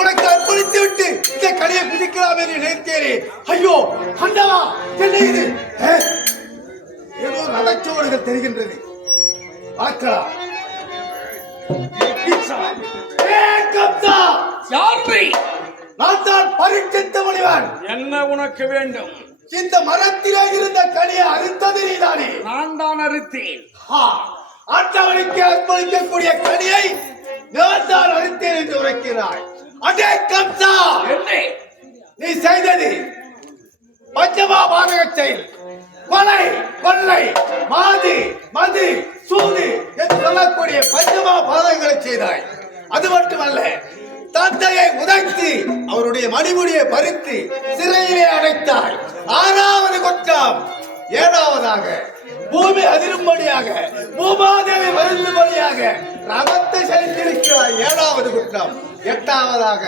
உனக்கு அர்ப்பணித்து விட்டு இந்த கடையை குதிக்கலாம் என்று நினைத்தேனே. ஐயோ அண்டவா, என்ன இது? ஏதோ நடச்சோடுகள் தெரிகின்றது. பார்க்கலாம். நான் தான் பரீட்சித்த முனிவன். என்ன உனக்கு வேண்டும்? இந்த மரத்திலே இருந்த கனியை அறுத்தது நீதானே? நான் தான் அறுத்தேன். ஆண்டவனுக்கு அர்ப்பணிக்கக்கூடிய கனியை நான் தான் அறுத்தேன் என்று உரைக்கிறாய். அடே கம்சா, என்ன நீ செய்தது பஞ்சமா பாதக செயல். கொலை, கொள்ளை, மாது, மது, சூது என்று சொல்லக்கூடிய பஞ்சமா பாதகங்களை செய்தாய். அது மட்டுமல்ல, தந்தையை உதைத்து அவருடைய மணிமுடியை பறித்து சிறையிலே அடைத்தாய். 6வது குற்றம். 7வதாக பூமி அதிரும்படியாக, பூமாதேவி வருந்தும்படியாக ரகத்தை செலுத்தியிருக்கிறாய். 7வது குற்றம். 8வதாக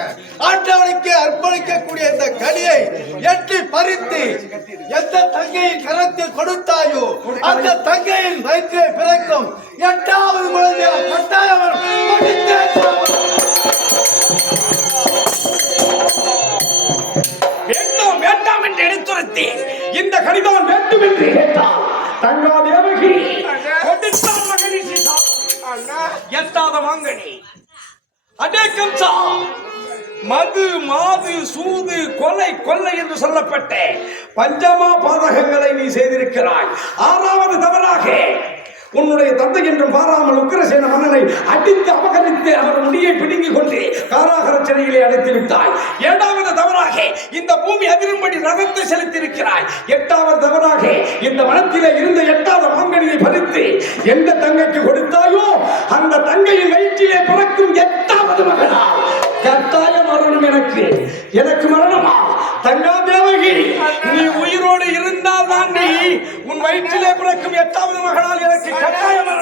ஆண்டவனுக்கு அர்ப்பணிக்கக்கூடிய இந்த கனியை எட்டி பறித்து எந்த தங்கையின் கரத்தில் கொடுத்தாயோ அந்த தங்கையின் வயிற்றிலே பிறக்கும் 8வது குழந்தையால் கட்டாயம் வேண்டாம் வேண்டாம் என்று எடுத்துரைத்தி இந்த கடிதம் வேண்டும் என்று கேட்டார். தங்கா தேவகி கொடுத்தார் மகரிஷி எட்டாத வாங்கனி. அடே கம்சா, மது, மாது, சூது, கொலை, கொள்ளை என்று சொல்லப்பட்ட பஞ்சமா பாதகங்களை நீ செய்திருக்கிறாய். 6வது தவறாக உன்னுடைய தந்தை என்றும் பாராமல் உக்கிரசேன மன்னனை அடித்து அபகரித்து அவர் முடியை பிடுங்கிக் கொண்டு காராகர சிறையிலே அடைத்து விட்டாய். 7வது தவறாக இந்த பூமி அதிரும்படி ரகத்தை செலுத்தியிருக்கிறாய். 8வது தவறாக இந்த வனத்திலே இருந்த 8வது மாங்கனியை பறித்து எந்த தங்கைக்கு கொடுத்தாயோ அந்த தங்கையின் வயிற்றிலே பிறக்கும் 8வது மகனா கட்டாயம் மரணம். எனக்கு மரணமா? தங்கா தேவகி, நீ உயிரோடு இருந்தால் தான் நீ உன் வயிற்றிலே பிறக்கும் 8வது மகனால் எனக்கு கட்டாயம்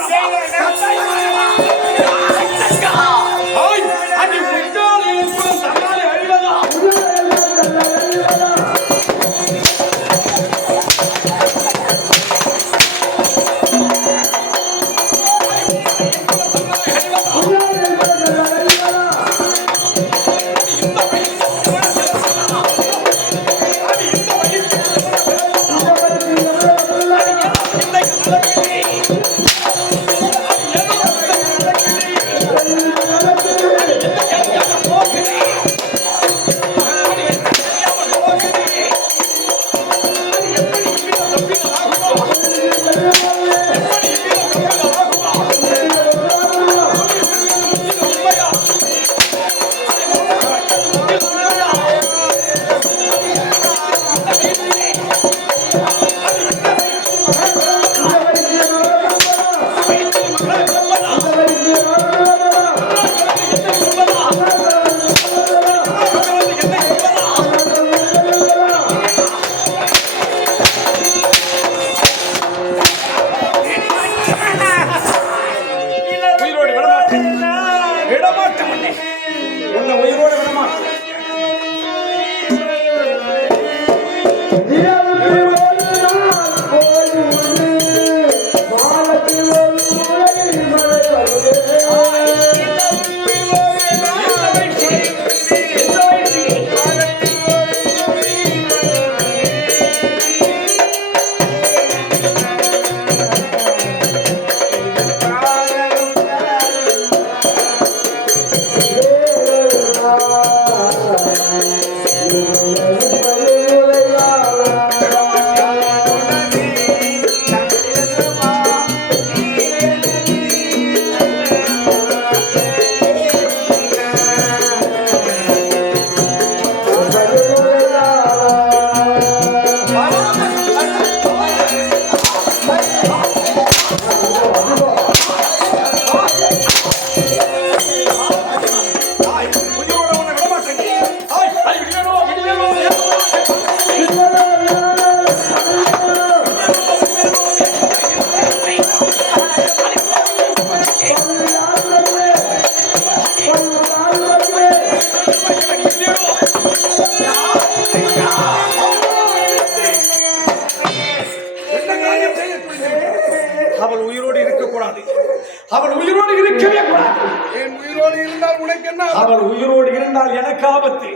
இருந்தால் உனக்கு என்ன? அவள் உயிரோடு இருந்தால் எனக்கு ஆபத்து.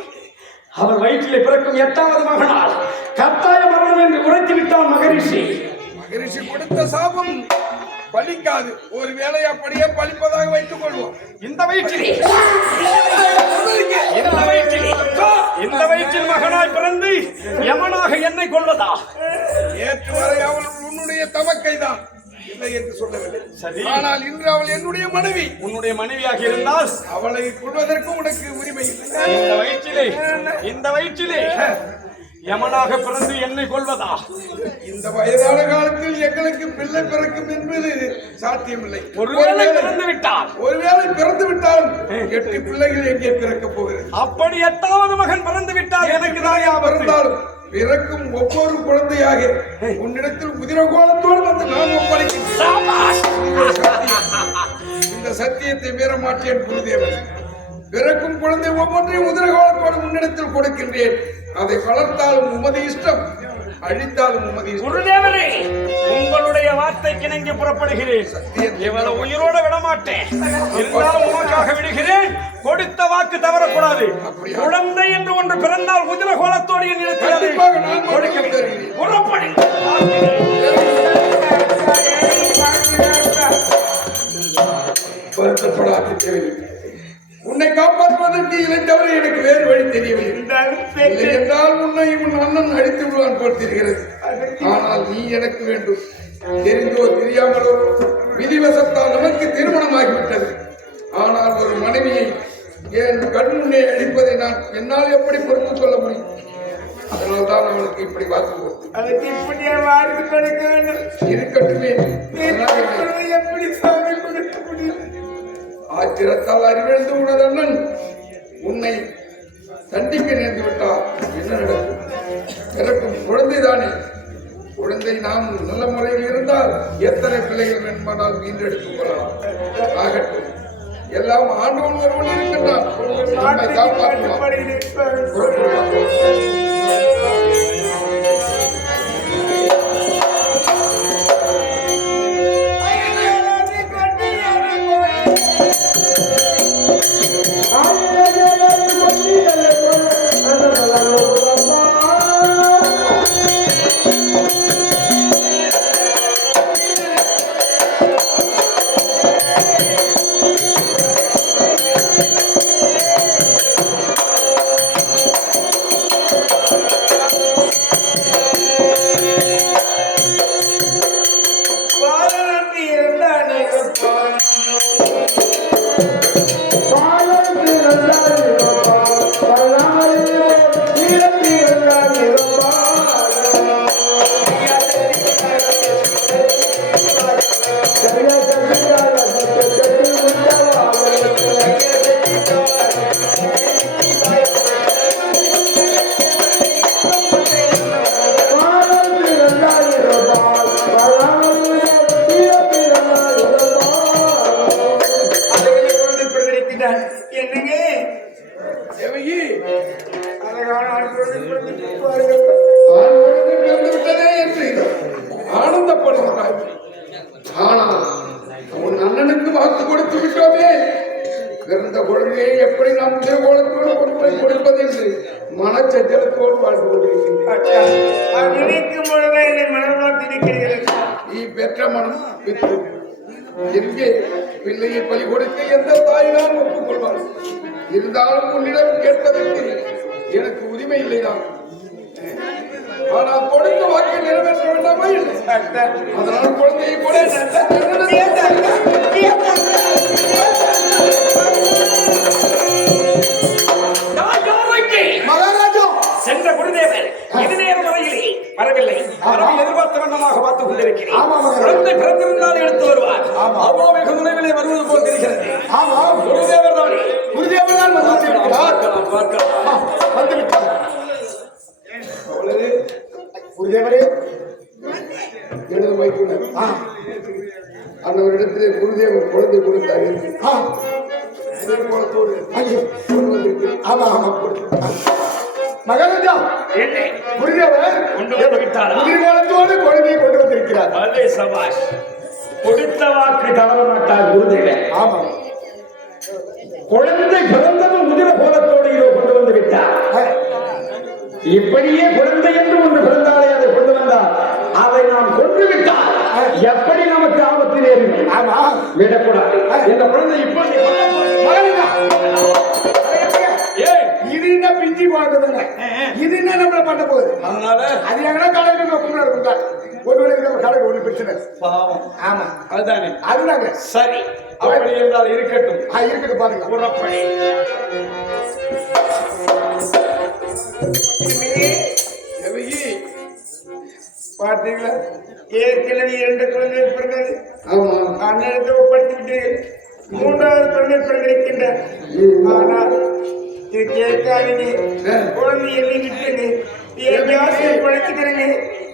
அவள் வயிற்றிலே பிறக்கும் 8வது மகனால் கட்டாய மரணம் என்று உரைத்து விட்டான் மகரிஷி. மகரிஷி கொடுத்த சாபம் பலிக்காது. ஒரு வேளை அப்படியே பலிப்பதாக வைத்துக் கொள்வோம். இந்த வயிற்றில் மகனாய் பிறந்து யமனாக என்னை கொள்வதா? நேற்று வரை அவள் உன்னுடைய தமக்கைதான், இல்லை என்று சொல்லவில்லை. சரி, ஆனால் இன்று அவள் என்னுடைய மனைவி. உன்னுடைய மனைவியாக இருந்தால் அவளை கொள்வதற்கு உனக்கு உரிமை இல்லை. இந்த வயிற்றிலே யமனாக பிறந்து என்னை கொள்வதா? இந்த வயதான காலத்தில் எங்களுக்கு பிள்ளை பிறக்கும் என்பது சாத்தியமில்லை. ஒருவேளை பிறந்து விட்டாலும் 8 பிள்ளைகள் எங்கே பிறக்க போகிறது? அப்படி 8வது மகன் பிறந்து விட்டால் எனக்கு தான் பிறந்தாலும் பிறக்கும் ஒவ்வொரு குழந்தையாக உன்னிடத்தில் உதிரகோலத்தோடு வந்து நான் ஒப்படைக்கிறேன். இந்த சத்தியத்தை மீற மாட்டேன் குருதேவன். பிறக்கும் குழந்தை ஒவ்வொன்றையும் உதிரகோலத்தோடு உன்னிடத்தில் கொடுக்கின்றேன். அதை வளர்த்தாலும் உமது இஷ்டம், அழித்தாலும் உமது இஷ்டம். குருதேவரே, உங்களுடைய வார்த்தைக்கு இணங்கி புறப்படுகிறேன். இவளை உயிரோட விட மாட்டேன். இருந்தாலும் உமக்காக விடுகிறேன். கொடுத்த வாக்கு தவறக்கூடாது. குழந்தை என்று ஒன்று பிறந்தால் உதிர கோலத்தோடு என்னிடத்தில் புறப்படி. வருத்தப்படாத தேவையில்லை. உன்னை காப்பாற்றுவதற்கு இதை தவிர எனக்கு வேறு வழி தெரியவில்லை. என்றால் உன்னை உன் அண்ணன் அழித்து விடுவான் போல் தெரிகிறது. ஆனால் நீ எனக்கு வேண்டும். தெரிந்தோ தெரியாமலோ விதிவசத்தால் நமக்கு திருமணமாகிவிட்டது. ஆனால் ஒரு மனைவியை என் கண் முன்னே அழிப்பதை நான் என்னால் எப்படி பொறுத்துக் கொள்ள முடியும்? அதனால் தான் அவனுக்கு இப்படி வாக்கு கொடுத்து இருக்கட்டுமே. எப்படி சாமி கொடுக்க முடியும்? ஆத்திரத்தால் அறிவிழந்து உனதண்ணன் உன்னை தண்டிக்க நேர்ந்து விட்டால் என்ன நடக்கும்? பிறக்கும் குழந்தைதானே. குழந்தை நாம் நல்ல முறையில் இருந்தால் எத்தனை பிள்ளைகள் வேண்டுமானால் மீண்டெடுத்துக் கொள்ளலாம். ஆகட்டும், எல்லாம் ஆண்டவன் ஒருவன் இருக்கின்றான். நம்மை காப்பாற்றுவான். ஆனந்தப்படுகிறாய். ஆனால் உன் அண்ணனுக்கு வாக்கு கொடுத்து விட்டோமே. பிறந்த குழந்தையை எப்படி நாம் உதிரகோலத்தோடு கொண்டு போய் கொடுப்பது என்று மனச்சஞ்சலத்தோடு வாழ்ந்து கொண்டிருக்கின்றேன். நீ பெற்ற மனம் வித்து எங்கே பிள்ளையை பலி கொடுக்க எந்த தாயினால் ஒப்புக்கொள்வார்? இருந்தாலும் உன்னிடம் கேட்பதற்கு எனக்கு உரிமை இல்லைதான். ஆனால் கொடுத்த வாக்கை நிறைவேற்ற வேண்டாமா? அதனால் குழந்தையை கூட மகாராஜா சென்ற குருதேவர் இது நேரம் வரையிலே வரவில்லை. வரவை எதிர்பார்த்த வண்ணமாக பார்த்துக் கொண்டிருக்கிறேன். குழந்தை பிறந்திருந்தால் எடுத்து வருவார். அவ்வளோ வெகு தொலைவிலே வருவது போல் தெரிகிறது. குருதேவர் தானே? குருதேவர் தான் வந்துவிட்டார். குருதேவரே, எனது மைத்துனர் அன்னவரிடத்திலே குருதேவர் குழந்தை கொடுத்தார். மகாராஜா, குருதேவர் உயிர்காலத்தோடு குழந்தையை கொண்டு வந்திருக்கிறார். சபாஷ். கொடுத்த வாக்கு தவற மாட்டார் குருதேவர். ஆமாம், குழந்தை பிறந்ததும் உதிர கோலத்தோடு இதோ கொண்டு வந்து விட்டார். இப்படியே குழந்தை என்று ஒன்று பிறந்தாலே அதை கொண்டு வந்தார். அதை நாம் கொண்டு விட்டால் எப்படி நமக்கு ஆபத்து நேரும்? ஆமா, விடக்கூடாது. இந்த குழந்தை இப்போது இது என்ன பிஞ்சி போடுறதுங்க, இது என்ன நம்மள பண்ண போகுது? அதனால அது எங்கன்னா கடைக்கு கும்பிட இருக்குங்க. ஒருவேளை நம்ம கடைக்கு ஒண்ணு பிரச்சனை. பாவம். ஆமா, அதுதானே. அதுதாங்க. சரி, அப்படி என்றால் இருக்கட்டும். இருக்கட்டும், பாருங்க. புறப்படி. பார்த்தீங்களா, ஏற்கனவே 2 குழந்தை பிறந்தது. அந்நேரத்தை ஒப்படைத்துவிட்டு 3வது குழந்தை பிறந்திருக்கின்ற. ஆனால் இது கேட்காதீங்க, குழந்தை எண்ணிக்கிட்டு எங்கேயாவது படைச்சுக்கிறேங்க,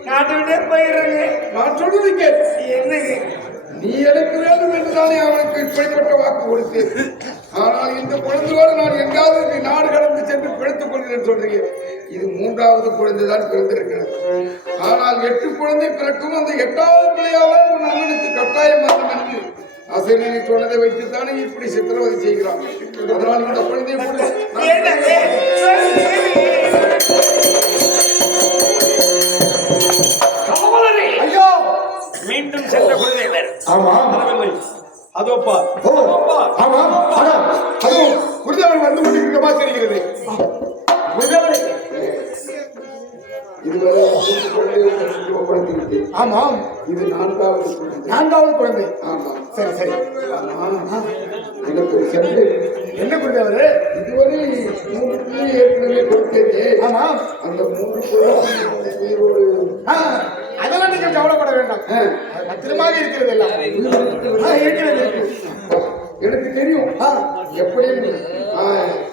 நாட்டை விட்டே போயிடுறாங்க. நான் சொல்றது கேட்டு என்னங்க, நீ எனக்கு வேண்டும் என்றுதானே அவனுக்கு இப்படிப்பட்ட வாக்கு கொடுத்தேன். ஆனால் இந்த குழந்தையோடு நான் எங்காவது நாடு கடந்து சென்று பிழைத்துக் கொள்கிறேன் சொல்றீங்க. இது 3வது குழந்தைதான் பிறந்திருக்கிறது. ஆனால் 8 குழந்தை பிறக்கும். அந்த 8வது பிள்ளையாவது உன் அண்ணனுக்கு கட்டாயம் வந்தம் என்று அசைனை சொன்னதை வைத்துத்தானே இப்படி சித்திரவதை செய்கிறான். அதனால் இந்த குழந்தை ஐயோ மீண்டும் சென்ற குழந்தை. ஆமா, அதோப்பா. ஆமா, அதோ குருதேவர் வந்து கொண்டிருக்கமா தெரிகிறது. ஆமாம், இது 4வது குழந்தை. ஆமா, சரி சரி. சென்று என்ன குருதேவரே, இதுவரை 3 பிள்ளை ஏற்கனவே கொடுத்தேனே. ஆமா, அந்த 3 குழந்தையோடு அதெல்லாம் நீங்கள் கவலைப்பட வேண்டாம். பத்திரமாக இருக்கிறது எல்லாம் இருக்கிறது. எனக்கு தெரியும் எப்படியும்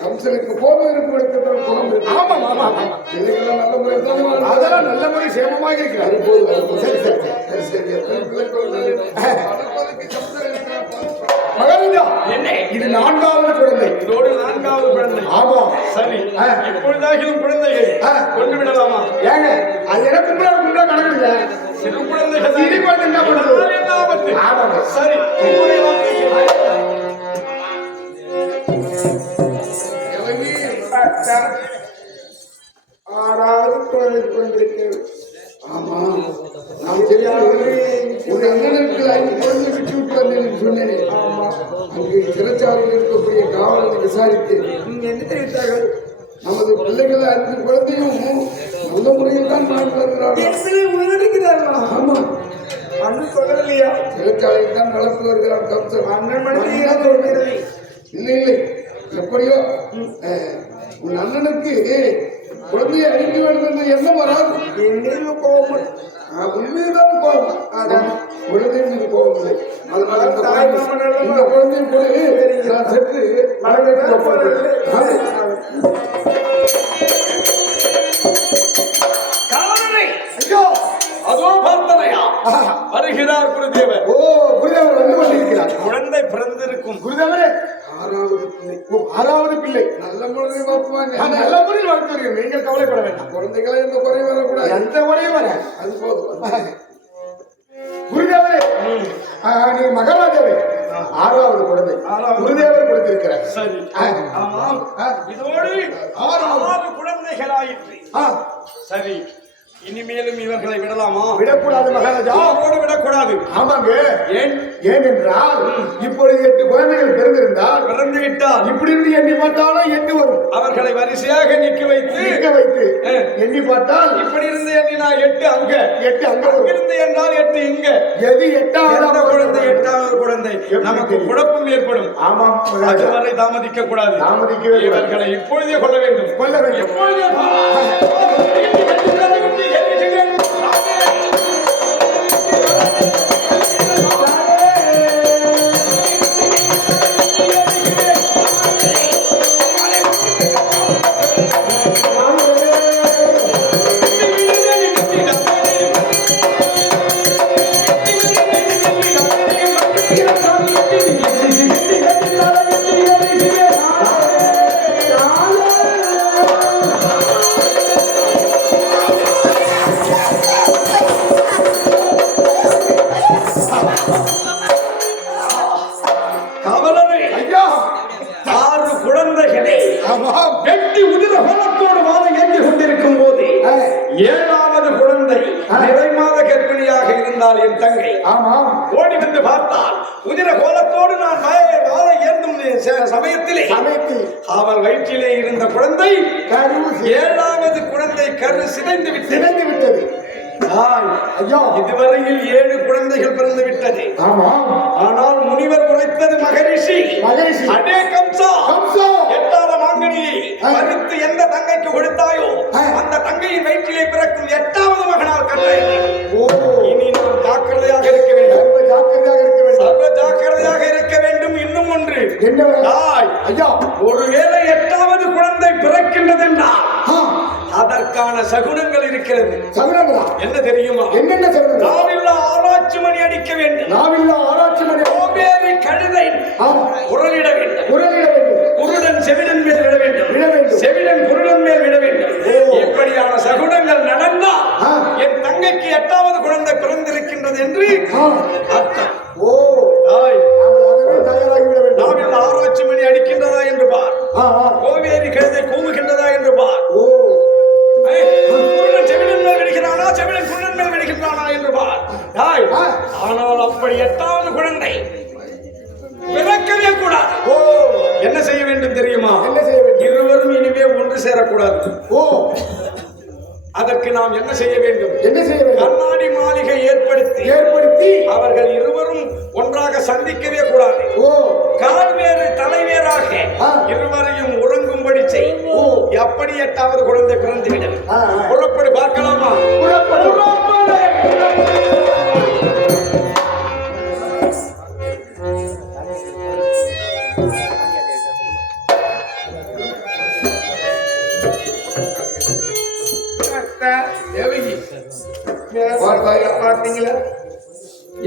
கம்சனுக்கு போவதற்கு எடுத்துதான் குணம். ஆமா ஆமா ஆமா, இதெல்லாம் நல்ல முறை தான். அதெல்லாம் நல்ல முறை சேமமாக இருக்கிறார். சரி சரி சரி சரி. மகாராஜா, இது 4வது குழந்தை. இதோடு 4வது குழந்தை. ஆமா, சரி. இப்பொழுதாகியும் குழந்தைகள் கொண்டு விடலாமா? ஏங்க, அது எனக்கு கும்பிட கணக்குங்க. சிறு குழந்தைகள் சிறு குழந்தை என்ன பண்ணுறது? ஆமாங்க, சரி. 6வது குழந்தை பிறந்திருக்கிறது. ஆமா, நான் ஒரு அண்ணனுக்கு 5 குழந்தை விட்டு விட்டு வந்தேன் சொன்னேன். ஆமா, அங்கு சிறைச்சாலையில் இருக்கக்கூடிய காவலனை விசாரித்து என்ன தெரிவித்தார்கள்? நமது பிள்ளைகள் 5 குழந்தையும் நல்ல முறையில் தான் வாழ்ந்து வருகிறார்கள். ஆமா, அண்ணன் சொல்லலையா? சிறைச்சாலையில் தான் வளர்த்து வருகிறான் கம்சன். அண்ணன் மனைவி சொல்கிறது. இல்லை இல்லை, எப்படியோ உன் அண்ணனுக்கு குழந்தையை அழிக்க வேண்டும் என்ற எண்ணம் வராது. என்னையும் கோபம், உண்மைதான் கோபம். அதான் குழந்தை மீது கோபம் இல்லை. அதனால இந்த குழந்தையை போய் நான் சென்று ஐயோ அதோ பார்த்தனையா வருகிறார் குருதேவர். ஓ, குருதேவர் வந்து கொண்டிருக்கிறார். குழந்தை பிறந்திருக்கும். குருதேவரே, 6வது பிள்ளை. ஓ, 6வது பிள்ளை. நல்ல குழந்தை பார்த்துவாங்க. நல்ல முறையில் வளர்த்து வருகிறேன். நீங்கள் கவலைப்பட வேண்டாம். குழந்தைகளை எந்த குறையும் வரக்கூடாது. எந்த குறையும் வர அது போதும். குருதேவரே, நீங்க மகாராஜாவே 6வது குழந்தை குருதேவர் கொடுத்திருக்கிறார். சரி. இதோடு 6 குழந்தைகளாயிற்று. சரி, இனிமேலும் இவர்களை விடலாமா? விடக்கூடாது மகாராஜா, விடக்கூடாது. ஆமாங்க. ஏனென்றால் இப்பொழுது 8 குழந்தைகள் பிறந்து விட்டால் இப்படி இருந்து எண்ணி பார்த்தாலும் 8 வரும். அவர்களை வரிசையாக நிற்க வைத்து எண்ணி பார்த்தால் இப்படி இருந்து எண்ணினா 8 அங்க, 8 அங்க இருந்து என்றால் 8 இங்க. எது 8வது குழந்தை 8வது குழந்தை நமக்கு குழப்பம் ஏற்படும். ஆமாம், அதுவரை தாமதிக்க கூடாது. இவர்களை இப்பொழுதே கொள்ள வேண்டும். எப்பொழுதே ஆமாம். வெட்டி உதிர கோலத்தோடு வாழை ஏந்தி கொண்டிருக்கும் போது 7வது குழந்தை நிறைமாத கர்ப்பிணியாக இருந்தால் என் தங்கை ஆமாம். ஓடி வந்து பார்த்தால் உதிர கோலத்தோடு நான் வாழை ஏந்தும் சமயத்திலே அவள் வயிற்றிலே இருந்த குழந்தை 7வது குழந்தை கரு சிதைந்து விட்டது. ஐயா, இதுவரையில் 7 குழந்தைகள் பிறந்து விட்டது. ஆனால் முனிவர் உரைத்தது மகரிஷி அடே கம்சா, 8வது மாங்கனியை பறித்து எந்த தங்கைக்கு கொடுத்தாயோ அந்த தங்கையின் வயிற்றிலே பிறக்கும் 8வது மகனால் கட்ட. இனி நாம் ஜாக்கிரதையாக இருக்க வேண்டும், சர்வ ஜாக்கிரதையாக இருக்க வேண்டும். இன்னும் ஒன்று, ஒருவேளை 8வது குழந்தை பிறக்கின்றதென்றால் அதற்கான சகுனங்கள் இருக்கிறது. என்ன தெரியுமா? என்னென்ன சகுனம்? நாவில்லா ஆராய்ச்சி மணி அடிக்க வேண்டும். கோபேரி கழுதை குரலிட வேண்டும். குருடன் செவிடன் மேல் விட வேண்டும். செவிடன் குருடன் மேல் விட வேண்டும். இப்படியான சகுனங்கள் நடந்தால் என் தங்கைக்கு 8வது குழந்தை பிறந்திருக்கின்றது என்று அர்த்தம். நாவில் ஆராய்ச்சி மணி அடிக்கின்றதா என்று பார். கோவேரி கழுதை கூவுகின்றதா என்று பார். குருடன் செவிடன் மேல் விடுகிறானா, செவிடன் குருடன் மேல் விடுகின்றானா என்று பார். ஆனால் அப்படி 8வது குழந்தை பிறக்கவே கூடாது. என்ன செய்ய வேண்டும் தெரியுமா? இருவரும் இனிமே ஒன்று சேரக்கூடாது. அதற்கு நாம் என்ன செய்ய வேண்டும்? கண்ணாடி மாளிகை ஏற்படுத்தி அவர்கள் இருவரும் ஒன்றாக சந்திக்கவே கூடாது. கால்வேறு தலைவேறாக இருவரையும் உறங்கும்படி செய். எப்படி 8வது குழந்தை பிறந்துவிடும். புறப்படு, பார்க்கலாமா? பார்த்தீங்களா?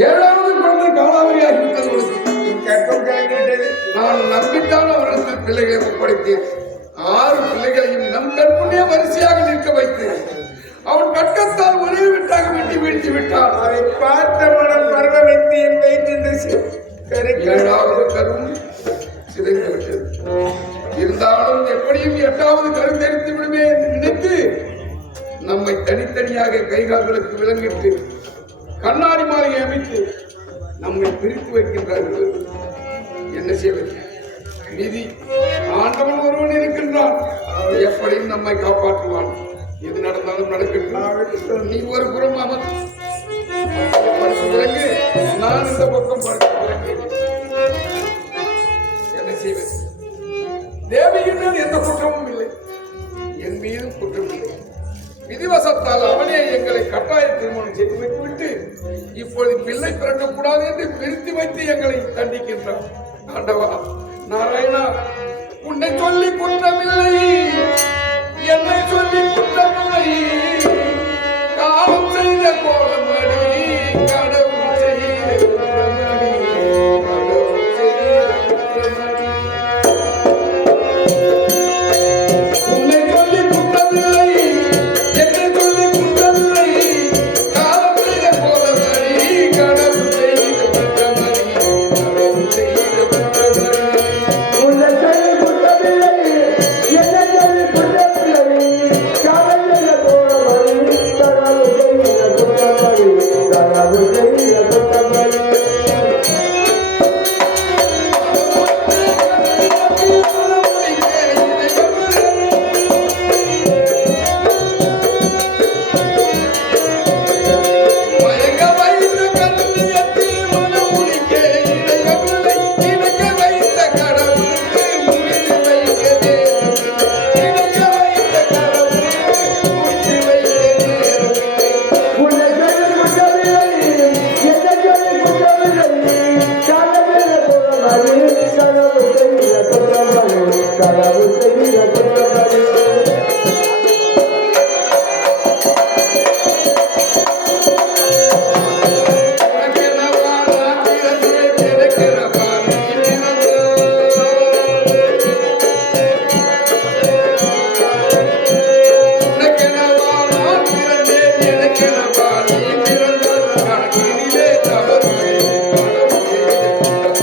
7வது குழந்தை காலாவதியாகிவிட்டது. கற்பம் கலங்கிவிட்டது. நான் நம்பித்தான் அவர்களுக்கு பிள்ளைகளை ஒப்படைத்தேன். 6 பிள்ளைகளையும் நம் கற்புடைய வரிசையாக நிற்க வைத்து அவன் கட்டத்தால் ஒரே விட்டாக வெட்டி வீழ்த்தி விட்டான். அதை பார்த்த மனம் பருவ வெற்றியின் வைத்திருந்த 7வது கரும் சிதைந்து விட்டது. இருந்தாலும் எப்படியும் 8வது கரு தெரிந்து விடுமே என்று நினைத்து நம்மை தனித்தனியாக கைகால்களுக்கு விலங்கிட்டு கண்ணாடி மாளிகை அமைத்து நம்மை பிரித்து வைக்கின்றார்கள். என்ன செய்வது? விதி. ஆண்டவன் ஒருவன் இருக்கின்றான், எப்படியும் நம்மை காப்பாற்றுவான். எது நடந்தாலும் நடக்கட்டும். நீ ஒரு புறம் படுத்த பிறகு நான் இந்த பக்கம் படுத்த பிறகு என்ன செய்வது? தேவியின் எந்த குற்றமும் இல்லை, என் மீதும் குற்றம் இல்லை. விதிவசத்தால் அவனே எங்களை கட்டாய திருமணம் செய்து வைத்துவிட்டு இப்பொழுது பிள்ளை பிறக்கக்கூடாது என்று பிரித்து வைத்து எங்களை தண்டிக்கின்றான். ஆண்டவா நாராயணா, உன்னை சொல்லி குற்றமில்லை, என்னை சொல்லி குற்றமில்லை. காலம் செய்த கோலமடி, கடவுள் செய்த குற்றமடி, கடவுள் செய்த குற்றமடி. உன்னை சொல்லி குற்றமில்லை, என்னை சொல்லி குற்றமில்லை. காலம் செய்த கோலமடி, கடவுள் செய்த குற்றமடி, கடவுள் செய்த குற்றமடி. உன்னை சொல்லி குற்றமில்லை, என்னை சொல்லி குற்றமில்லை. காலம் செய்த கோலமடி, கடவுள் செய்த குற்றமடி, கடவுள் செய்த குற்றமடி. மயங்க வைத்த கண்ணியத்தில் மனமுடிக்க இடையவில்லை. இணைக்க வைத்த கடவுளுக்கு முடித்து வைக்க நேரமில்லை. இணைக்க வைத்த கடவுளுக்கு முடித்து வைக்க நேரமில்லை. உன்னை சொல்லி குற்றமில்லை, என்னை சொல்லி குற்றமில்லை. காலம் செய்த கோலமடி, கடவுள் செய்த குற்றமடி, கடவுள் செய்த குற்றமடி. உனக்கெனவா நான் பிறந்தேன், எனக்கெனவா நீ பிறந்தாய். உனக்கெனவா நான் பிறந்தேன், எனக்கெனவா நீ பிறந்தாய். கணக்கினிலே தவறு செய்தேன், கடவுள் செய்த குற்றம்.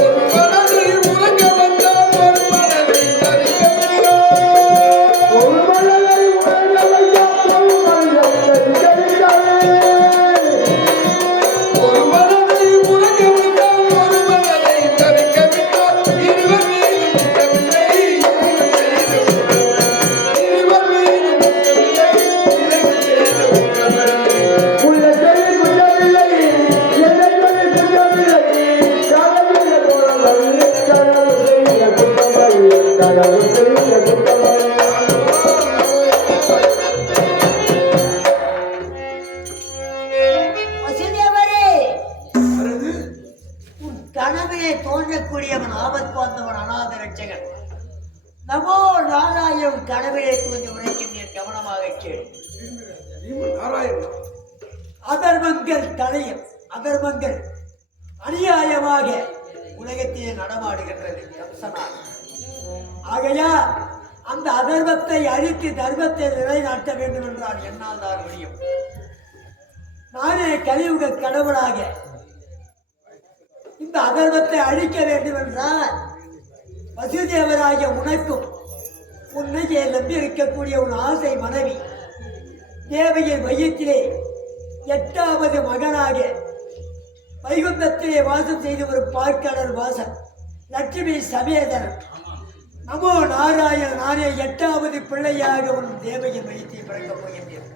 ஒரு மனதை உறங்க வந்தால் ஒரு மனதை களவு செய்த குற்றவாளி வசுதேவரே, உன் கனவிலே தோன்றக்கூடியவன் ஆபத் பார்த்தவன் அநாத ரட்சகன். நமோ நாராயணன் கனவிலே தோன்றி உரைக்கின்றேன், கவனமாக கேள். நாராயணன் அதர்மங்கள் தலையும் அதர்மங்கள் அநியாயமாக உலகத்திலே நடமாடுகின்றது கம்சனால். ஆகையா அந்த அதர்மத்தை அழித்து தர்மத்தை நிலைநாட்ட வேண்டும் என்றால் என்னால் தான் முடியும். நானே கலியுக கடவுளாக இந்த அதர்மத்தை அழிக்க வேண்டும் என்றால் வசுதேவராகிய உனக்கும் உன்னையே நம்பி இருக்கக்கூடிய உன் ஆசை மனைவி தேவையின் மையத்திலே 8வது மகனாக வைகுந்தத்திலே வாசம் செய்து வரும் பார்க்கடல் வாசன் லட்சுமி சமேதன் நமோ நாராயண நானே 8வது பிள்ளையாக உன் தேவையின் மையத்தை பிறக்கப் போகின்றேன்.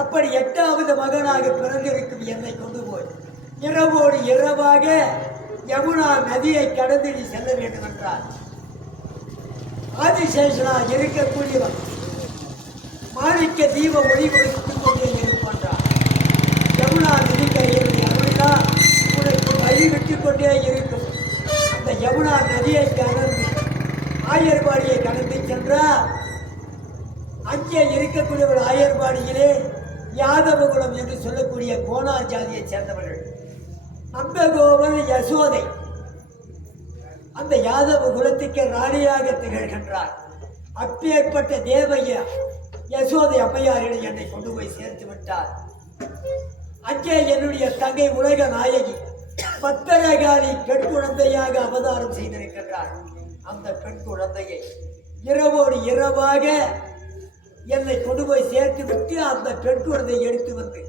அப்படி 8வது மகனாக பிறந்திருக்கும் என்னை கொண்டு போய் இரவோடு இரவாக யமுனா நதியை கடந்து நீ செல்ல வேண்டும் என்றார். ஆதிசேஷனா இருக்கக்கூடியவன் மாணிக்க தீப ஒளி கொடுத்துக் கொண்டே இருப்பான். யமுனா நதிக்கரையினுடைய அருளா உனக்கு வழி விட்டுக் கொண்டே இருக்கும். அந்த யமுனா நதியை கடந்து ஆயர்பாடியை கடந்து சென்றார். அங்கே இருக்கக்கூடியவர் ஆயர்பாடியிலே யாதவகுலம் என்று சொல்லக்கூடிய கோனார் ஜாதியை சேர்ந்தவர்கள். நந்தகோபன் யசோதை அந்த யாதவ குலத்துக்கு ராணியாக திகழ்கின்றார். அப்பேற்பட்ட தேவைய யசோதை அம்மையாரிடம் என்னை கொண்டு போய் சேர்த்து விட்டார். அங்கே என்னுடைய தங்கை உலக நாயகி பத்தரகாளி பெண் குழந்தையாக அவதாரம் செய்திருக்கின்றார். அந்த பெண் குழந்தையை இரவோடு இரவாக என்னை கொண்டு போய் சேர்த்து விட்டு அந்த பெண் குழந்தையை எடுத்து வந்து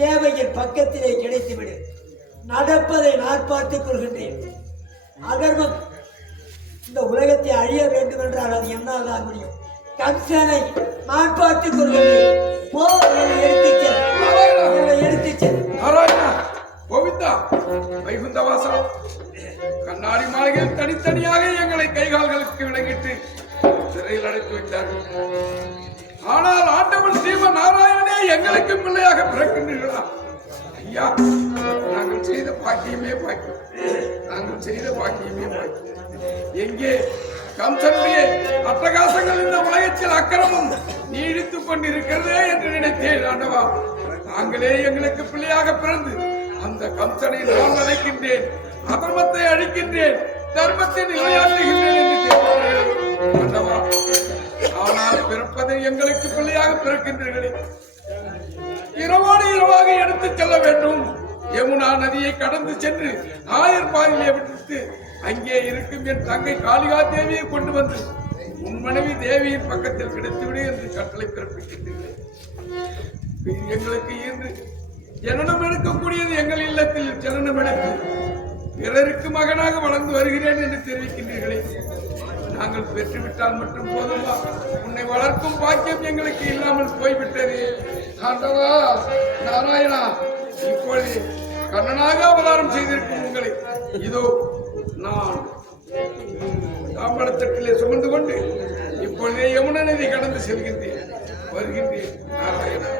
தேவையின் பக்கத்திலே கிடைத்துவிடு. நடப்பதை நான் பார்த்துக் கொள்கின்றேன். அதர்மம் இந்த உலகத்தை அழிய வேண்டும் என்றால் அது என்னால் தான் முடியும். கம்சனை நான் பார்த்துக் கொள்கின்றேன். போ, என்னை எடுத்துச் செல், என்னை எடுத்துச் செல். நாராயணா, கோவிந்தா, வைகுந்த வாசா, கண்ணாடி மாளிகையில் தனித்தனியாக எங்களை கைகால்களுக்கு விலங்கிட்டு சிறையில் அடைத்து வைத்தார்கள். ஆனால் ஆண்டவன் ஸ்ரீமன் நாராயணனே எங்களுக்கு பிள்ளையாக பிறக்கின்றீர்களா? ஐயா, நாங்கள் செய்த பாக்கியமே பாக்கியம், நாங்கள் செய்த பாக்கியமே பாக்கியம். எங்கே கம்சனுடைய அட்டகாசங்கள் இந்த உலகத்தில் அக்கிரமம் நீடித்துக் கொண்டிருக்கிறதே என்று நினைத்தேன். ஆண்டவா, நாங்களே எங்களுக்கு பிள்ளையாக பிறந்து அந்த கம்சனை நான் அழைக்கின்றேன், அதர்மத்தை அழிக்கின்றேன், தர்மத்தை நிலையாட்டுகின்றேன் என்று கேட்கிறார்கள். ஆண்டவா, ஆனால் பிறப்பதை எங்களுக்கு பிள்ளையாக பிறக்கின்றீர்களே, இரவோடு இரவாக எடுத்துச் செல்ல வேண்டும். யமுனா நதியை கடந்து சென்று ஆயர்பாடியிலே விட்டு அங்கே இருக்கும் என் தங்கை காளிகா தேவியை கொண்டு வந்து உன் மனைவி தேவியின் பக்கத்தில் கிடைத்துவிடு என்று கட்டளை பிறப்பிக்கின்றீர்கள். எங்களுக்கு இன்று ஜனனம் எடுக்கக்கூடியது எங்கள் இல்லத்தில் ஜனனம் எடுத்து பிறருக்கு மகனாக வளர்ந்து வருகிறேன் என்று தெரிவிக்கின்றீர்களே, நாங்கள் பெற்றுவிட்டால் மட்டும் போதுமா? உன்னை வளர்க்கும் பாக்கியம் எங்களுக்கு இல்லாமல் போய்விட்டது. ஆண்டவா நாராயணா, இப்பொழுது கண்ணனாக அவதாரம் செய்திருக்கும் உங்களை இதோ நான் தாம்பரத்தட்டிலே சுமந்து கொண்டு இப்பொழுதே யமுனா நதி கடந்து செல்கின்றேன், வருகின்றேன். நாராயணா,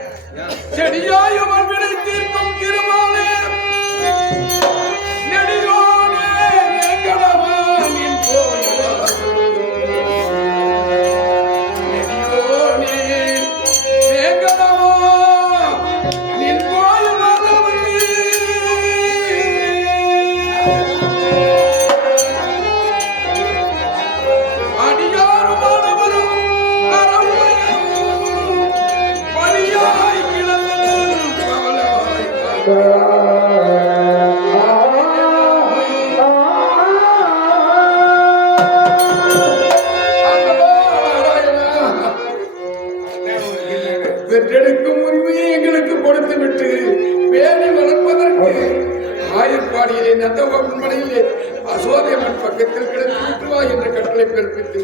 செடியாயவன் வினை தீர்க்கும் திருமாலே நெடியோனே எங்கடவானின் கோயில் நெடியோனே எங்கடவா நின் கோயில் அடியாருமானவரும் அறமுறையும் பலியாய் கிடந்தல் பவலாய் பெற்றெடுக்கும் உரிமையை எங்களுக்கு கொடுத்து விட்டு பேணி வளர்ப்பதற்கு ஆயர்பாடியிலே நந்தகோபன் மனையிலே அசோதையம்மன் பக்கத்தில் கிடந்து விட்டுவா என்ற கட்டளை பிறப்பித்து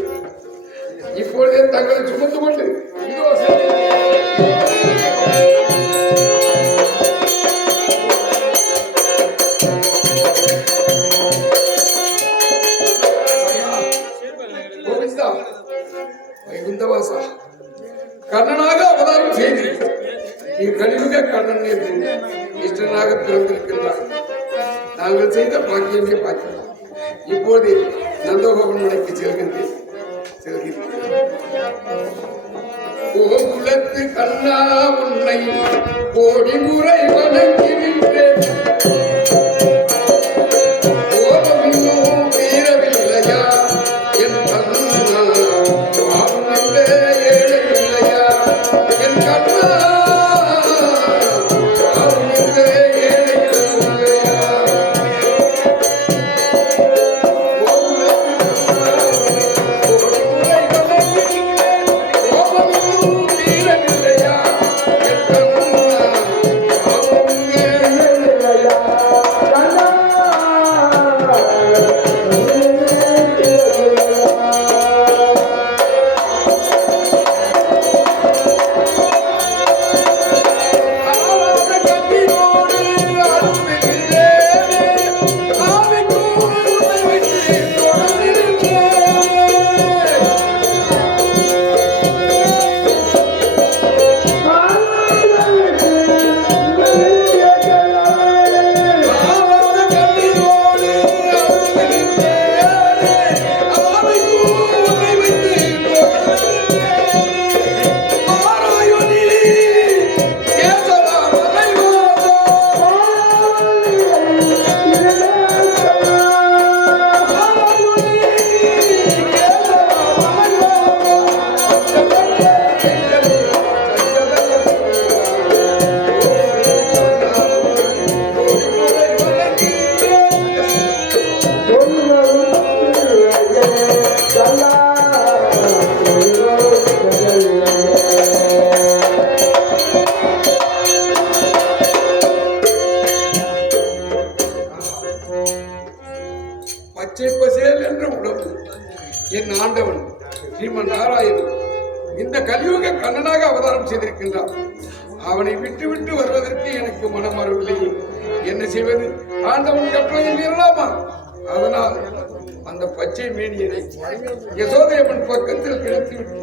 இப்பொழுதே தங்களை சுமந்து கொண்டு இதோ குந்தவாசா, கண்ணனாக அவதாரம் செய்து நீ கலியுக கண்ணன் என்று இஷ்டனாக பிறந்திருக்கின்றார். நாங்கள் செய்த பாக்கியமே பாக்கியம். இப்போது நந்தகோபன் மலைக்கு செல்கின்றேன். கோகுலத்து கண்ணா உன்னை கோடி முறை வணங்கி நின்றேன். கோபம் இன்னும் தீரவில்லையா என் கண்ணா, பாவம் என்ற ஏழை இல்லையா என் கண்ணா, பாவம் என்ற ஏழை இல்லையா. பச்சை பசேல் என்ற உடம்பு என் ஆண்டவன் ஸ்ரீமன் நாராயணன் இந்த கலியுக கண்ணனாக அவதாரம் செய்திருக்கின்றான். அவனை விட்டு விட்டு வருவதற்கு எனக்கு மனம் வரவில்லையே. என்ன செய்வது? ஆண்டவன் கட்டளை மீறலாமா? அதனால் அந்த பச்சை மேனியனை யசோதையம்மன் பக்கத்தில் கிடத்தி விட்டு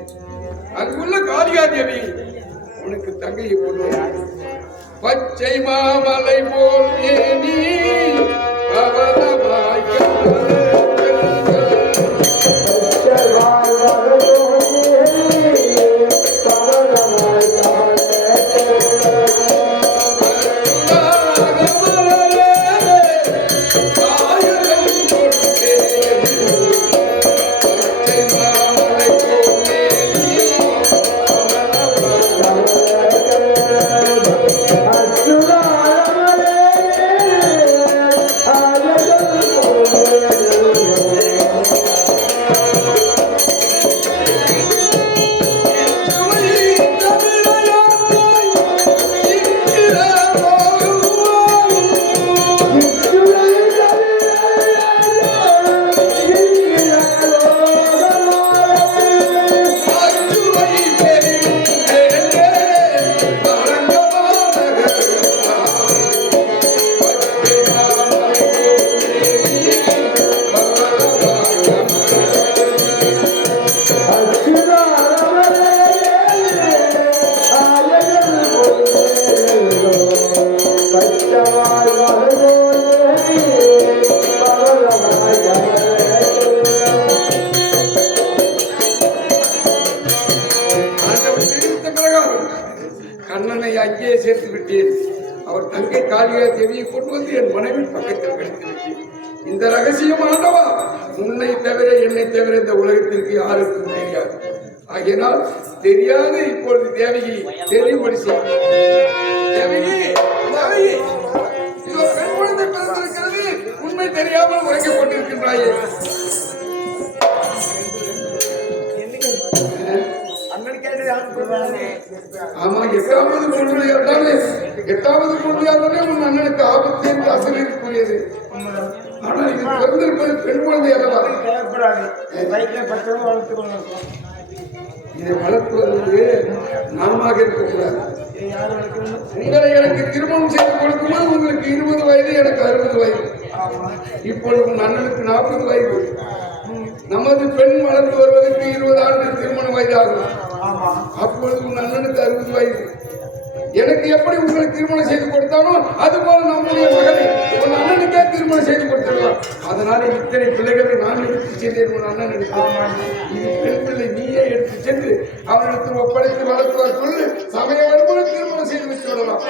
அங்குள்ள காளியாதேவி உனக்கு தங்கையை கொள்வார். பச்சை மாமலை போல் மேனி பவளமாய் கண்ணனை அங்கேயே சேர்த்து விட்டேன். அவர் தங்கை காளியாதேவியை கொண்டு வந்து என் மனைவி பக்கத்தில் கழித்து விட்டேன். இந்த ரகசியம் ஆண்டவா உன்னை தவிர என்னை தவிர இந்த உலகத்திற்கு யாருக்கும் தெரியாது. ஆகையினால் தெரியாது இப்பொழுது தேவகி தெரியும்படி தேவகி தேவகி இதோ பெண் குழந்தை பிறந்திருக்கிறது. உண்மை தெரியாமல் உரைக்கப்பட்டிருக்கின்றாயே. ஆமா, எட்டாவது குழந்தையாலே உன் அண்ணனுக்கு ஆபத்து என்று அசலிற்குரியது. ஆனால் இது பிறந்திருப்பது பெண் குழந்தை அல்லவா? இதை வளர்ப்பதற்கு நாம இருக்கக்கூடாது. உங்களை எனக்கு திருமணம் செய்து கொடுக்கும்போது உங்களுக்கு 20 வயது, எனக்கு 60 வயது. இப்பொழுது உன் அண்ணனுக்கு 40 வயது. நமது பெண் வளர்ந்து வருவதற்கு 20 ஆண்டு திருமண வயதாகும். ஆமா. அப்பொழுது உன் அண்ணனுக்கு 60 வயது. எனக்கு எப்படி உங்களை திருமணம் செய்து கொடுத்தானோ அதுபோல நம்முடைய மகனை உன் அண்ணனுக்கே திருமணம் செய்து கொடுத்துடலாம். அதனால இத்தனை பிள்ளைகளை நான் எடுத்து சென்றேன் உன் அண்ணன் எடுத்து. இது பெண் பிள்ளை நீயே எடுத்து சென்று அவனிடத்தில் ஒப்படைத்து வளர்த்துவார் சொல்லு. சமயம் வரும்போது திருமணம் செய்து வச்சு விடலாம்.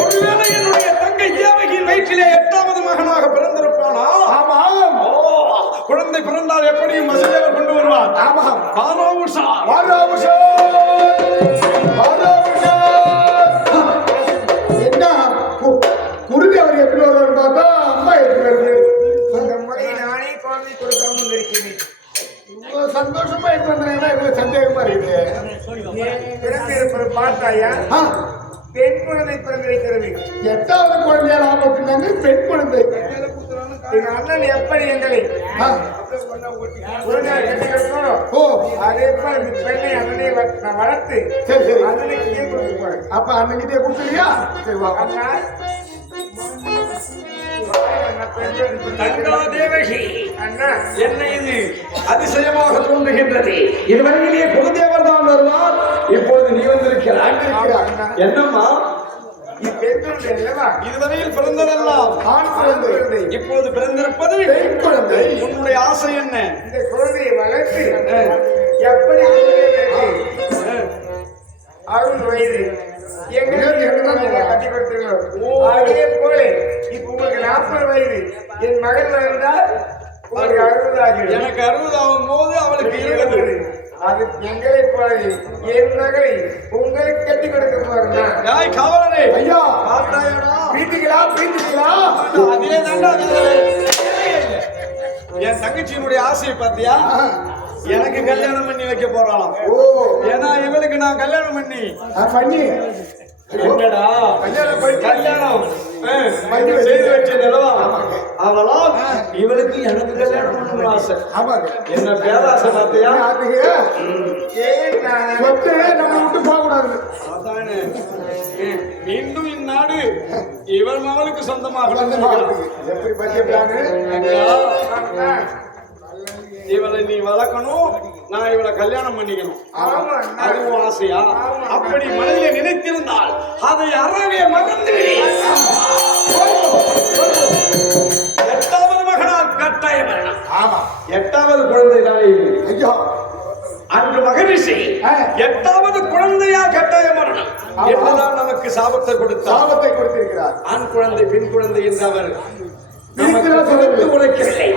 ஒருவேளை என்னுடைய தங்கை தேவகியின் வயிற்றிலே 8வது மகனாக பிறந்திருப்பானா? குழந்தை பிறந்தால் எப்படியும் வசுதேவர் கொண்டு வருவார். பாராவுஷா என்ன குருவி அவர் எப்படி வருவார் பார்த்தா அம்மா எப்படி வருது? இந்த முறை நானே குழந்தை கொடுக்காம இருக்கிறேன். சந்தோஷமா எப்படி வந்தேன்னா இவ்வளவு சந்தேகமா இருக்குது. பிறந்திருப்பது பார்த்தாயா? பெண் குழந்தை பிறந்திருக்கிறது. 8வது குழந்தையால் ஆபத்துனாங்க பெண் குழந்தை. எங்க அண்ணன் எப்படி எங்களை குழந்தையால் கட்டி கொடுக்கணும், அதே போல இந்த பெண்ணை அண்ணனை நான் வளர்த்து சரி சரி அண்ணனுக்கு ஏன் கொடுத்துருப்பாரு. அப்ப அன்னைக்கிட்டே கொடுத்துருக்கியா? சரி வா. அண்ணா தங்கா தேவகி அண்ணா என்ன இது அதிசயமாக தோன்றுகின்றது. இதுவரையிலேயே குலதேவர் தான் வருவார். இப்பொழுது நீ வந்திருக்கிறாய். என்னம்மா இதுவரையில் பிறந்ததெல்லாம் ஆண் குழந்தை. இப்போது பிறந்திருப்பது பெண் குழந்தை. உன்னுடைய ஆசை என்ன? இந்த குழந்தையை வளர்த்து எப்படி அருள் வயது கட்டி கொடுத்துருக்கோம். அதே போல இப்ப உங்களுக்கு 40 வயது. என் மகன் வளர்ந்தால் உங்களுக்கு 60 ஆகும். எனக்கு 60 ஆகும் போது அவளுக்கு 20. அது எங்களை போல என் மகளை உங்களுக்கு கட்டி கொடுக்க போறேன். யாய் காவலரே ஐயா பார்த்தாயடா? பீத்திகளா பீத்திகளா? அதே தாண்டா என் தங்கச்சியினுடைய ஆசையை பார்த்தியா? எனக்கு கல்யாணம் பண்ணி வைக்க போறாளாம். ஏன்னா இவளுக்கு நான் கல்யாணம் பண்ணி என்னடா கல்யாணம் செய்து வச்சதல்லவா? அவளாம் இவளுக்கு எனக்கு கல்யாணம் பண்ணணும் ஆசை. என்ன பேராசை பார்த்தியா? நம்ம விட்டு போக கூடாது. அதானே மீண்டும் இந்நாடு இவள் மகளுக்கு சொந்தமாக எப்படி பற்றிய இவளை நீ வளர்க்கணும், நான் இவளை கல்யாணம் பண்ணிக்கணும். அதுவும் ஆசையா? அப்படி மனதிலே நினைத்திருந்தால் அதை அறவே மறந்து 8வது மகனால் கட்டாய மரணம். 8வது குழந்தை தானே இது? ஐயா அன்று மகரிஷி 8வது குழந்தையா கட்டாய மரணம் என்றுதான் நமக்கு சாபத்தை கொடுத்திருக்கிறார். ஆண் குழந்தை பெண் குழந்தை என்று அவர் உழைக்கவில்லை.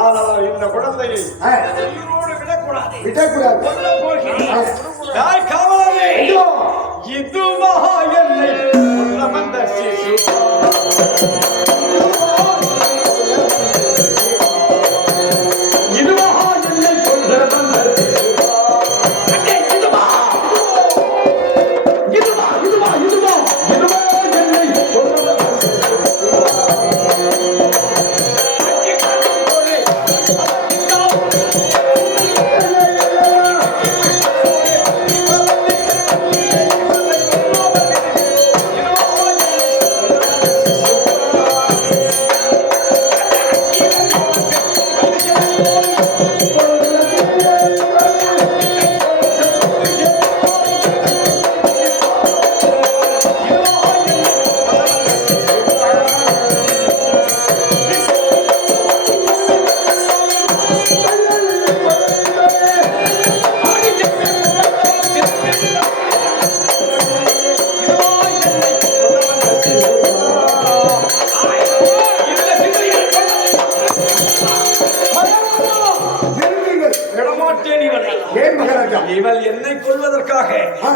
ஆனால் இந்த குழந்தையை உயிரோடு விடக்கூடாது. கொல்ல போகிறேன். யாய் காவலரே, இதுவா என்னை கொல்ல வந்த சிசு? இதுவா என்னை கொல்ல வந்த சிசு? இதுவா இதுவா இதுவா இதுவா இதுவா என்னை கொல்ல வந்த சிசு? இவள் என்னை கொல்வதற்காக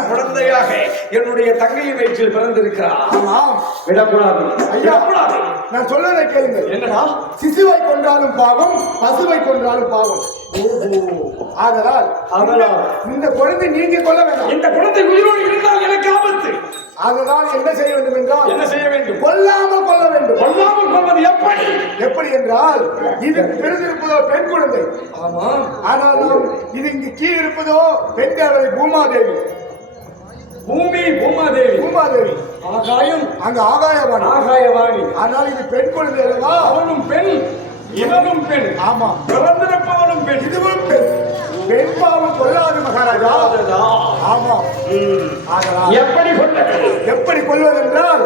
குழந்தையாக என்னுடைய தங்கையின் வயிற்றில் பிறந்திருக்கிறார். விடக்கூடாது. நான் சொல்றதை கேளுங்கள். என்னடா? சிசுவை கொன்றாலும் பாவம், பசுவை கொன்றாலும் பாவம். ஆதலால் இந்த குழந்தை நீங்க கொல்ல வேண்டாம். இந்த குழந்தை உயிரோடு இருந்தால் எனக்கு ஆபத்து. அதனால் என்ன செய்ய வேண்டும் என்றால், என்ன செய்ய வேண்டும்? கொல்லாமல் கொல்ல வேண்டும். கொல்லாமல் கொள்வது எப்படி? எப்படி என்றால், இது பிறந்திருப்பதோ பெண் குழந்தை. ஆமா. ஆனால் இது இங்கு கீழ் இருப்பதோ பெண் தேவதை பூமாதேவி. பூமாதேவி. பூமாதேவி. ஆகாயம் அங்க ஆகாயவாணி. ஆகாயவாணி. ஆனால் இது பெண் குழந்தை அல்லவா? அவனும் பெண், இவனும் பெண். ஆமா, பிறந்திருப்பவனும் பெண், இதுவும் பெண். பெண் பாவம் கொல்லாது மகாராஜா. ஆமா. எப்படி கொள்வது? எப்படி கொள்வதென்றால்,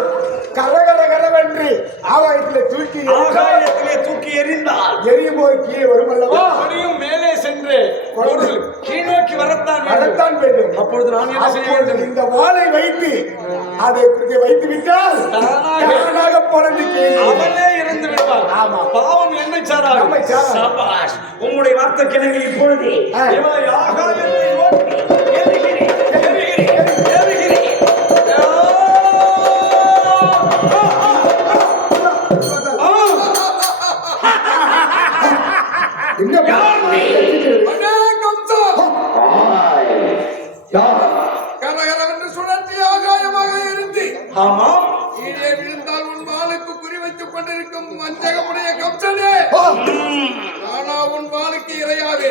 கரகரகரவென்று ஆகாயத்திலே தூக்கி எறிந்தால் எரியும் போது கீழே வரும் அல்லவா? மேலே சென்று கீழ் நோக்கி வரத்தான் வேண்டும். அப்பொழுது நான் என்ன செய்ய வேண்டும்? இந்த வாளை வைத்து அதை வைத்து விட்டால் தானாக பிறந்து அவனே இறந்து விடுவான். ஆமா. பாவம் என்னை சாராது. சபாஷ். உங்களுடைய வார்த்தை கிணங்கு இப்பொழுது ஆகாயத்தை நோக்கி எரிகிறேன். கரகரவென்று சுழற்சி ஆகாயமாக இருந்து கீழே விழுந்தால் உன் வாளுக்கு குறி வைத்துக் கொண்டிருக்கும் வஞ்சகமுடைய கம்சனே, நானா உன் வாளுக்கு இரையாவே.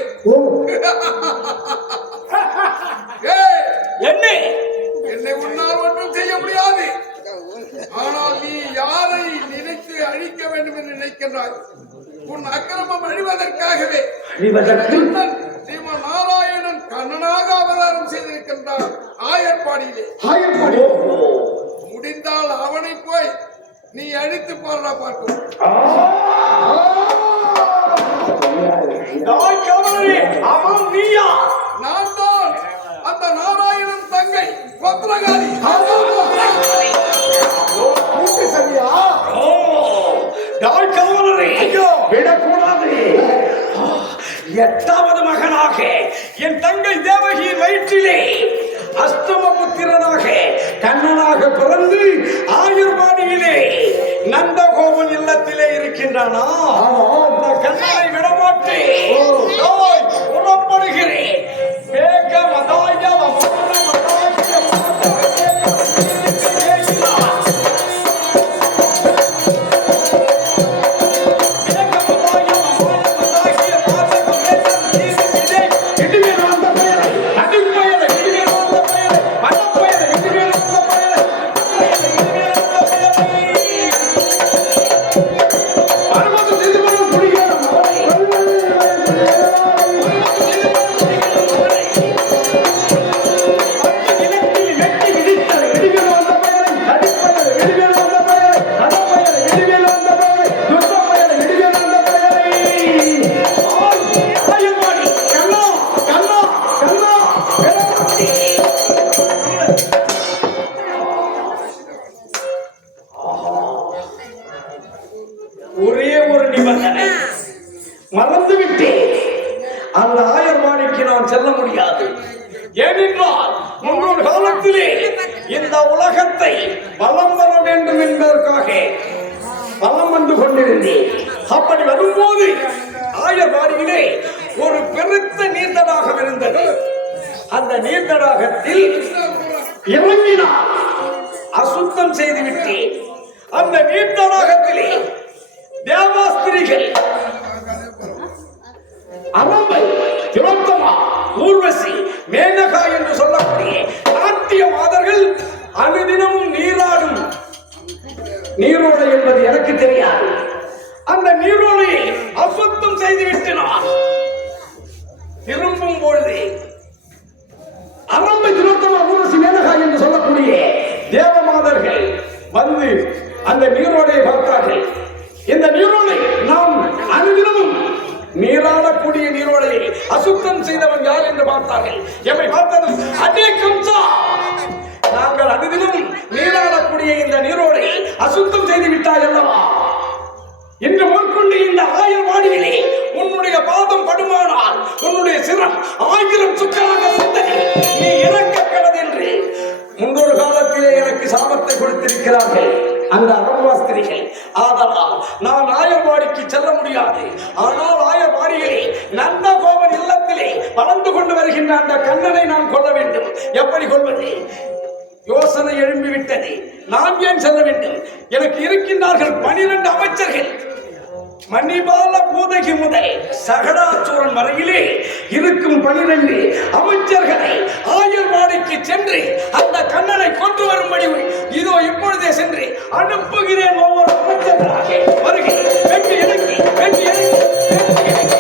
என்னை உன்னால் ஒன்றும் செய்ய முடியாது. ஆனால் நீ யாரை நினைத்து அழிக்க வேண்டும் என்று நினைக்கின்றாய்? உன் அக்கிரமம் அழிவதற்காகவே ஸ்ரீமன் நாராயணன் கண்ணனாக அவதாரம் செய்திருக்கின்றார் ஆயர்பாடியிலே. முடிந்தால் அவனை போய் நீ அழித்து பாருடா பார்க்கும். அவன் நீயா? நான் தான் அந்த நாராயணன் தங்கை பத்ரகாளி. சரியா? விடக்கூடாது. 8வது மகனாக என் தங்கை தேவகியின் வயிற்றிலே அஷ்டம புத்திரனாக கண்ணனாக பிறந்து ஆயுர்வாணியிலே நந்தகோபன் இல்லத்திலே இருக்கின்றானா? அந்த கண்ணனை விடமாட்டேன். புறப்படுகிறேன். ஒரே ஒரு நிபந்தனை, மறந்துவிட்டேன். அந்த ஆயர்வாணிக்கு நான் செல்ல முடியாது. ஏனென்றால் முன்னொரு காலத்திலே இந்த உலகத்தை வலம் வர வேண்டும் என்பதற்காக வலம் வந்து கொண்டிருந்தேன். அப்படி வரும்போது ஆயர்வாணியிலே ஒரு பெருத்த நீர்த்தடாகம் இருந்தது. அந்த நீர்த்தடாகத்தில் இறங்கினார். அசுத்தம் செய்துவிட்டேன். அந்த நீர்த்தடாகத்திலே தேவாஸ்திரிகள் அரம்பை, திலோத்தமா, ஊர்வசி, மேனகா என்று சொல்லக்கூடிய நாட்டிய மாதர்கள் அனுதினமும் நீராடும் நீரோடை என்பது எனக்கு தெரியாது. அந்த நீரோடையை அசுத்தம் செய்துவிட்டு நான் திரும்பும் பொழுது அரம்பை, திலோத்தமா, ஊர்வசி, மேனகா என்று சொல்லக்கூடிய தேவமாதர்கள் வந்து அந்த நீரோடையை பார்த்தார்கள். இந்த நீரோடை நாம் அனுதினமும் நீராடக்கூடிய நீரோடையை அசுத்தம் செய்தவன் யார் என்று பார்த்தார்கள். எம்மை பார்த்ததும் அடே கம்சா, நாங்கள் அனுதினமும் நீராடக்கூடிய இந்த நீரோடையை அசுத்தம் செய்து விட்டாய் அல்லவா? இன்று மேற்கொண்டு இந்த ஆயர்வாடியிலே உன்னுடைய பாதம் படுமானால் உன்னுடைய சிரம் 1000 சுக்கராக சிந்தனை நீ இறக்கக்கூடாது என்று முன்னொரு காலத்திலே எனக்கு சாபத்தை கொடுத்திருக்கிறார்கள் அந்த அரம்பாஸ்திரிகள். ஆதலால் அந்த கண்ணனை நான் கொல்ல வேண்டும். எப்படி கொள்வது? யோசனை எழும்பிவிட்டது. நான் ஏன் செல்ல வேண்டும்? எனக்கு இருக்கின்றார்கள் 12 அமைச்சர்கள். மணிபால பூதகி முதல் சகடாசூரன் வரையிலே இருக்கும் 12 அமைச்சர்களை ஆயர்வாடிக்கு சென்று அந்த கண்ணனை கொண்டு வரும்படி இதோ இப்பொழுதே சென்று அனுப்புகிறேன். ஒவ்வொரு அமைச்சர்களாக வருகிறேன். வெற்றி இறக்கி வெற்றி இறக்கி வெற்றி இறக்கி.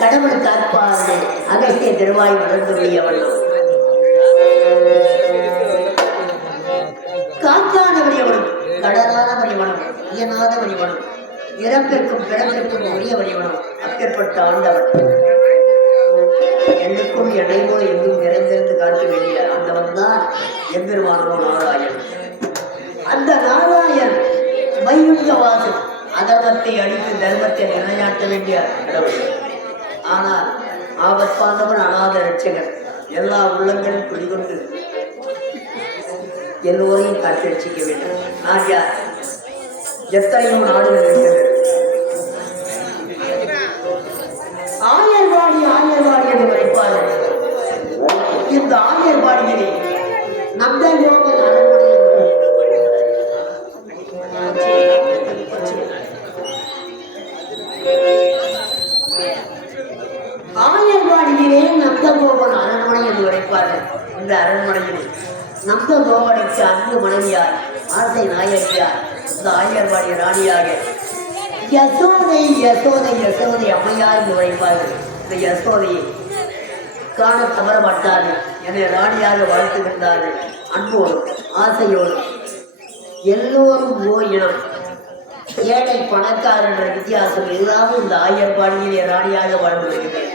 கடவுள் காப்பாடு அகசிய திருவாய் வளர்ந்துடைய வண்ணம் காற்றான வழிவனம், கடலான வழிவனம், இயனாத வழிவனம், இறப்பிற்கும் பிறப்பிற்கும் உரிய வழிவனம், அப்பேற்பட்ட ஆண்டவன் என்னுக்கும் இடைவோ எங்கும் நிறைந்த எம்பெருமானோ நாராயணன். அந்த நாராயண் வைகுண்டவாசன் அதர்மத்தை அழித்து தர்மத்தை நிலைநாட்ட வேண்டிய கடவுள். ஆனால் ஆபத்தானவன் அநாத ரட்சகர். எல்லா உள்ளங்களும் குடிகொண்டு எல்லோரையும் காட்சியளிக்க வேண்டும். நான் யார்? எத்தனையோ நாடுகள் இருக்கிறது. ஆயர்வாடி ஆயர்வாடி என்று வைப்பார்கள். இந்த ஆயர்வாடியிலே நந்தகோபன் அரண்மனை ஆயர்வாடியிலே நந்தகோபன் அரண்மனை என்று வைப்பார்கள். இந்த அரண்மனையிலே நந்தகோபனுக்கு அன்பு மனைவியார், ஆசை நாயகியார், இந்த ஆயர்வாடி ராணியாக யசோதை யசோதை யசோதை அம்மையார் என்று வைப்பார்கள். இந்த யசோதையை காண தவற மாட்டார்கள். என்னை ராணியாக வாழ்த்துகின்றார்கள். அன்போடும் ஆசையோடும் எல்லோரும் ஓயினம். ஏழை பணக்காரர் என்ற வித்தியாசம் இல்லாமல் இந்த ஆயர்பாடியிலே ராணியாக வாழ்ந்து வருகிறேன்.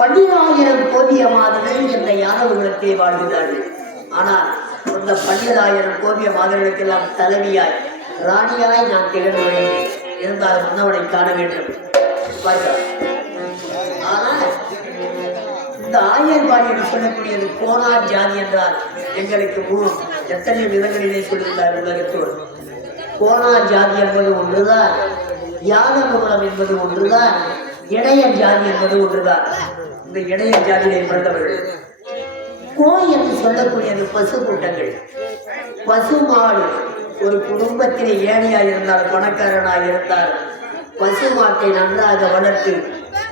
12,000 கோபிய மாதங்கள் இந்த யாதவர்களுக்கே வாழ்கிறார்கள். ஆனால் இந்த 12,000 கோபிய மாதங்களுக்கெல்லாம் தலைவியாய் ராணியாய் நான் திகழ வேண்டும். இருந்தால் மன்னவனை காண வேண்டும். ஆனால் இந்த ஆயர்பாடி என்று சொல்லக்கூடியது கோனார் ஜாதி என்றால் எங்களுக்கு எத்தனை விதங்களிலே சொல்லுகிறார் உலகத்தோடு. கோனார் ஜாதி என்பது ஒன்றுதான், யாதவகுலம் என்பது ஒன்றுதான், இடையர் ஜாதி என்பது ஒன்றுதான். இந்த இடையர் ஜாதியை பிறந்தவர்கள். கோ என்று சொல்லக்கூடியது பசு கூட்டங்கள். பசுமாடு ஒரு குடும்பத்திலே ஏழையாக இருந்தால் பணக்காரனாக இருந்தால் பசுமாட்டை நன்றாக வளர்த்து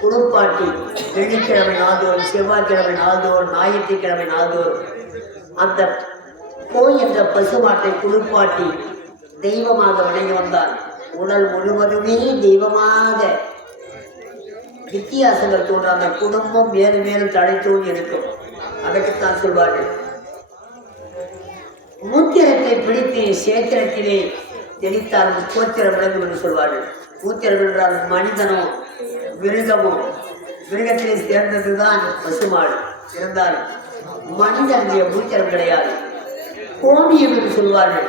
குளிப்பாட்டி வெள்ளிக்கிழமை நாள்தோறும், செவ்வாய்க்கிழமை நாள்தோறும், ஞாயிற்றுக்கிழமை நாள்தோறும் அந்த கோ என்ற பசுமாட்டை குளிப்பாட்டி தெய்வமாக வணங்கி வந்தார். உடல் முழுவதுமே தெய்வமாக வித்தியாசங்கள் தோன்ற அந்த குடும்பம் மேலும் மேலும் தழைத்தோடு இருக்கும். அதற்குத்தான் சொல்வார்கள், மூத்திரத்தை பிடித்து சேத்திரத்திலே தெளித்தால் கோத்திரம் விளங்கும் என்று சொல்வார்கள். மூத்திரம் என்றால் மனிதனோ மிருகமோ, மிருகத்திலே சேர்ந்ததுதான் பசுமாடு. இருந்தால் மனிதனுடைய மூத்திரம் கிடையாது. கோமியம் என்று சொல்வார்கள்.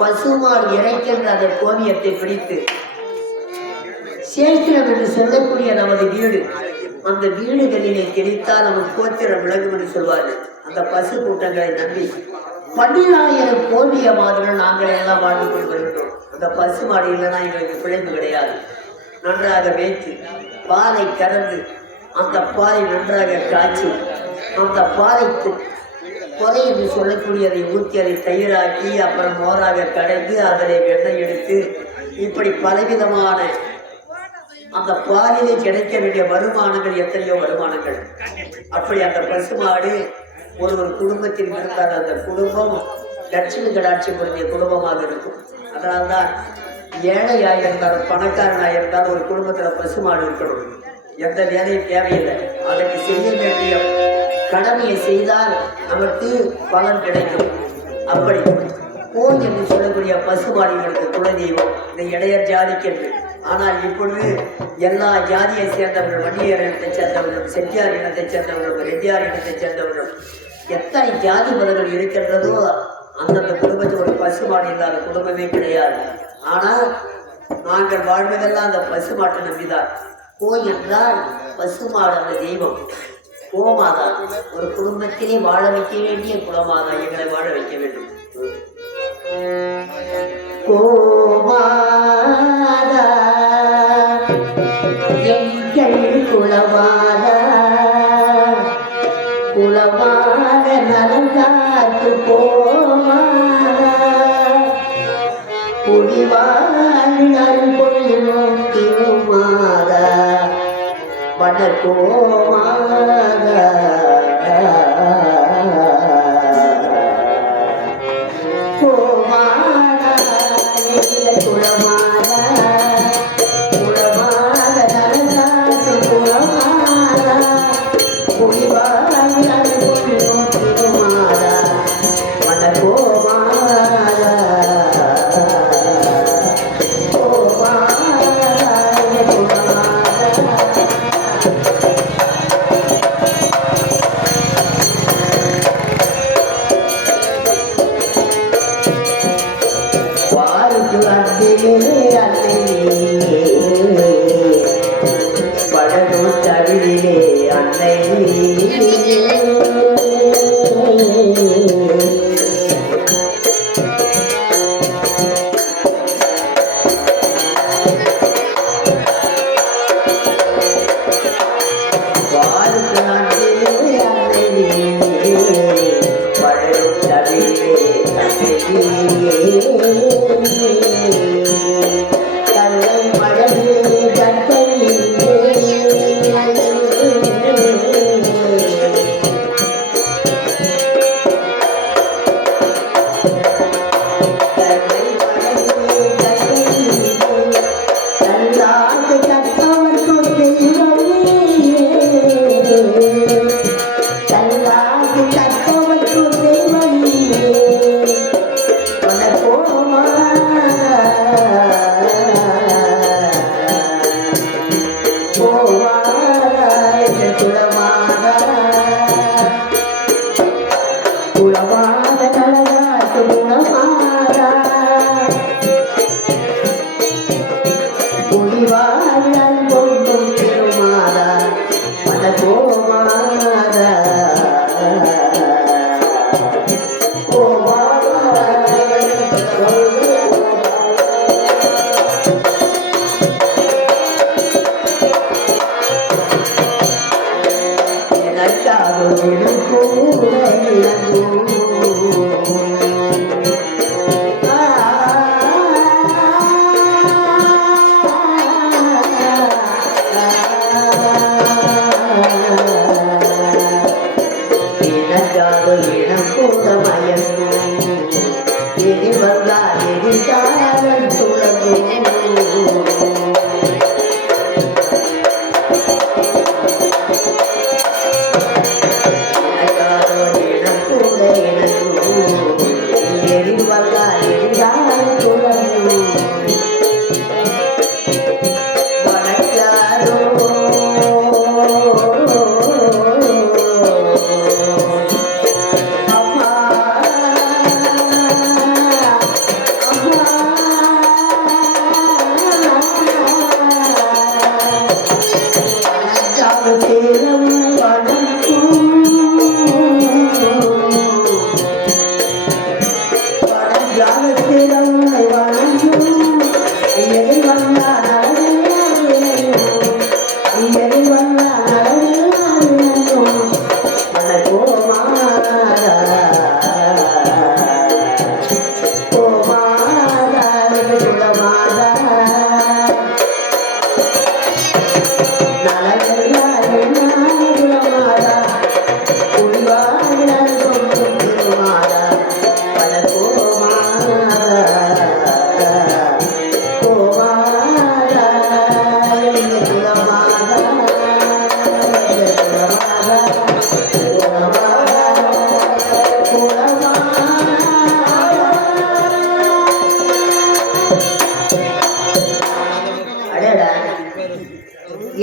பசுமாடு இறைக்கின்ற அந்த கோமியத்தை பிடித்து சேத்திரம் என்று சொல்லக்கூடிய நமது வீடு, அந்த வீடுகளிலே தெளித்தால் நமது கோத்திரம் விளங்கும் என்று சொல்வார்கள். அந்த பசு கூட்டங்களை நம்பி 12,000 கோமிய மாதங்கள் நாங்கள் எல்லாம் வாழ்ந்து கொண்டு வருகிறோம். அந்த பசு மாடு இல்லைன்னா எங்களுக்கு பிழைப்பு கிடையாது. நன்றாக மேய்த்து பாலை கறந்து அந்த பாலை நன்றாக காய்ச்சி அந்த பாலை கொலை என்று சொல்லக்கூடியதை ஊற்றி அதை தயிராக்கி அப்புறம் மோராக கடைந்து அதில் வெண்ணெய் எடுத்து இப்படி பலவிதமான அந்த பாலிலே கிடைக்க வேண்டிய வருமானங்கள் எத்தனையோ வருமானங்கள். அப்படி அந்த பசுமாடு ஒரு குடும்பத்தில் இருந்தால் அந்த குடும்பம் லட்சுமி கடாட்சி பொருந்திய குடும்பமாக இருக்கும். அதனால்தான் ஏழையாக இருந்தாலும் பணக்காரனாக இருந்தாலும் ஒரு குடும்பத்தில் பசுமாடு இருக்கணும். எந்த வேலையும் தேவையில்லை. அதற்கு செய்ய வேண்டிய கடமையை செய்தால் நமக்கு பலன் கிடைக்கும். அப்படி கோல் என்று சொல்லக்கூடிய பசுமாடுகளுக்கு குலதெய்வம் இந்த இடையர் ஜாதிக்கென்று. ஆனால் இப்பொழுது எல்லா ஜாதியை சேர்ந்தவர்கள், வன்னியர் இனத்தைச் சேர்ந்தவர்கள், செட்டியார் இனத்தைச் சேர்ந்தவர்கள், ரெட்டியார் இனத்தைச் சேர்ந்தவர்கள், எத்தனை ஜாதி மதங்கள் இருக்கின்றதோ அந்தந்த குடும்பத்தில் ஒரு பசுமாடு இல்லாத குடும்பமே கிடையாது. ஆனால் நாங்கள் வாழ்வதெல்லாம் அந்த பசுமாட்டை நம்பிதான். கோ என்றால் பசுமாடு அந்த தெய்வம். கோமாதா ஒரு குடும்பத்திலே வாழ வைக்க வேண்டிய குலமாதா, எங்களை வாழ வைக்க வேண்டும். கோமாதா எங்கள் குலமாதா, குலமாக நலங்காத்து கோமாதா, குடிவாழ் கொள்ளும் திருமாதா வடகோமாதா. கோமாதா எங்கள் குலமாதா, குலமாக நலங்காத்து குலமாதா, குடிவாழ் கொள்ளும் திருமாதா வடகோமாதா.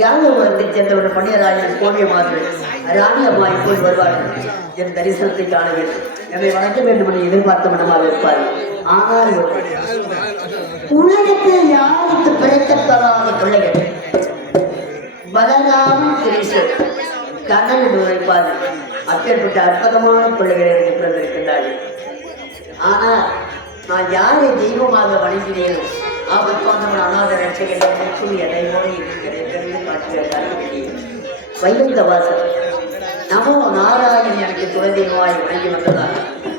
யாதவரத்தில் சென்றவர் பணியராஜன் கோவிய மாதிரி ராணி அம்மா இப்போது வருவார்கள் என் தரிசனத்தை காண வேண்டும் என்னை வணக்க வேண்டும் என்று எதிர்பார்த்த மனமாக இருப்பார்கள். ஆனால் உலகத்தில் யாருக்கு பிழைக்கப்படாத பிள்ளைகள் பலராமன் கிரீஷன் கண்ணன் என்று உழைப்பார்கள். அப்பேற்பட்ட அற்புதமான பிள்ளைகள் எனக்கு பிறந்திருக்கின்றார்கள். ஆனால் நான் யாரை தெய்வமாக வணங்கினேனோ அவர் போன்றவன் அநாத ரட்சகன் எதையோடு இருக்கிறேன் காட்டுகிறார். வைகுந்த வாசல் நமோ நாராயணன் எனக்கு துறைதெய்வமாய் வணங்கி வந்ததால்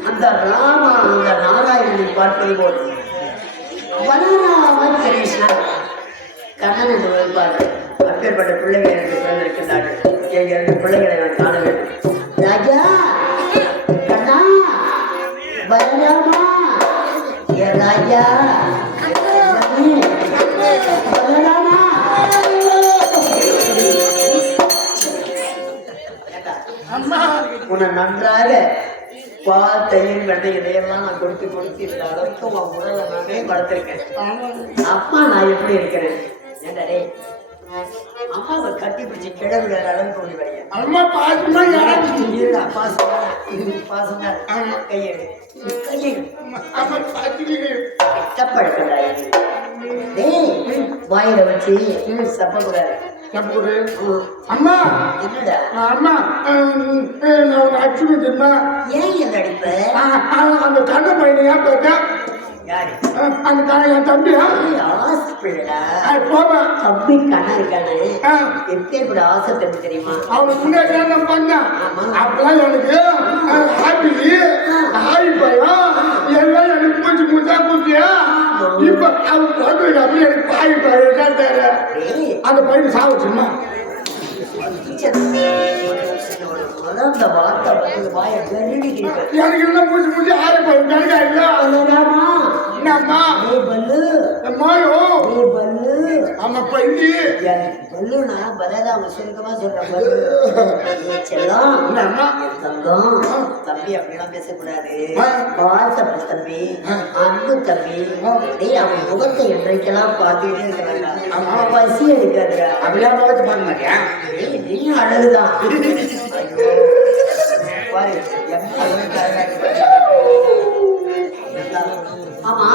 அந்த நாராயணனை பார்ப்பது போல் பலராமன் கிருஷ்ணன் கண்ணன் என்று உழைப்பார்கள். அப்பேற்பட்ட பிள்ளைகள் எனக்கு பிறந்திருக்கின்றார்கள். என் 2 பிள்ளைகளை நான் காண வேண்டும். ராஜா கண்ணா பலராமா ஏ ராஜா உன்னை நன்றாக பாத்தையும் வெண்ணெய் இதையெல்லாம் நான் கொடுத்து இந்த அளவுக்கு உன் உடலை நானே வளர்த்திருக்கேன். அம்மா நான் எப்படி இருக்கிறேன் என்னடே அம்மாவை கட்டி பிடிச்சி கிழவு அளவுக்கு கொண்டு வரீங்க. அம்மா பாசமா அப்பா பாசமா கையெடு வாயில வச்சு சப்பக்கூடாது. அம்மா என்னடா அம்மா நான் அச்சுமே தெரியுமா? ஏன் என்ன அடிப்ப? அந்த தங்க பையனையா பார்த்தேன். யாரு அந்த என் தம்பியா? போவேன் தம்பி கண்ணா இருக்கானு எப்பேற்பட ஆசை தம்பி தெரியுமா? அவனுக்கு முன்னாடி நான் பண்ணேன். அப்பெல்லாம் எனக்கு ஆப்பிள் ஆயிப்பழம் எல்லாம் எனக்கு மூச்சு மூச்சா பூச்சியா. இப்ப அவன் போட்டு அப்படி எனக்கு பாய் பழம் தேவை. அந்த பையன் சாவச்சுமா அந்த வார்த்தை இந்த வாயை கருடிட்டு இருக்க. எனக்கு என்ன மூச்சு மூச்சு ஆறு போய் கணக்கா இல்ல பலராமா, என்னம்மா ஏய் பல்லு, அம்மாயோ ஏய் பல்லு. ஆமா பையி பல்லுனா பலராம சுருக்கமா சொல்ற பல்லு. ஏய் செல்லம், என்னம்மா என் தங்கம், தம்பி அப்படிலாம் பேசக்கூடாது. வாசப்ப தம்பி, அன்பு தம்பி. டேய் அவன் முகத்தை என்றைக்கெல்லாம் பார்த்துட்டே இருக்கிறாங்க. பசி எடுக்காதுடா. அப்படிலாம் பார்த்து பண்ண மாட்டியா ஏய் நீயும் அழகுதான். ஐயோ, பாரு என்ன அழகுக்காரனா இருக்க. ஆமா,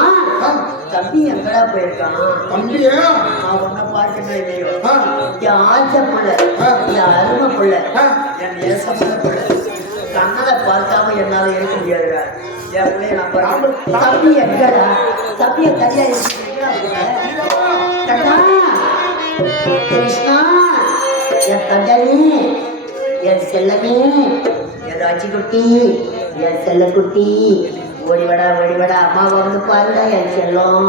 தம்பி எங்கடா போயிருக்கான்? தம்பியா நான் உன்னை பார்க்கணும் இல்லையோ, என் ஆச்ச பிள்ளை, என் அருமை பிள்ளை, என் நேசமான பிள்ளை. கண்ணனை பார்க்காம என்னால இருக்க முடியாதுடா. என் பிள்ளைய நான் பார்க்க. தம்பி எங்கடா? தம்பியை தனியா கண்ணா, கிருஷ்ணா, என் தங்கனே, என் செல்லமே, என் ராஜிக்குட்டி, என் செல்லக்குட்டி, ஓடிவடா ஓடிவடா, அம்மாவை வந்து பாருடா என் செல்லம்.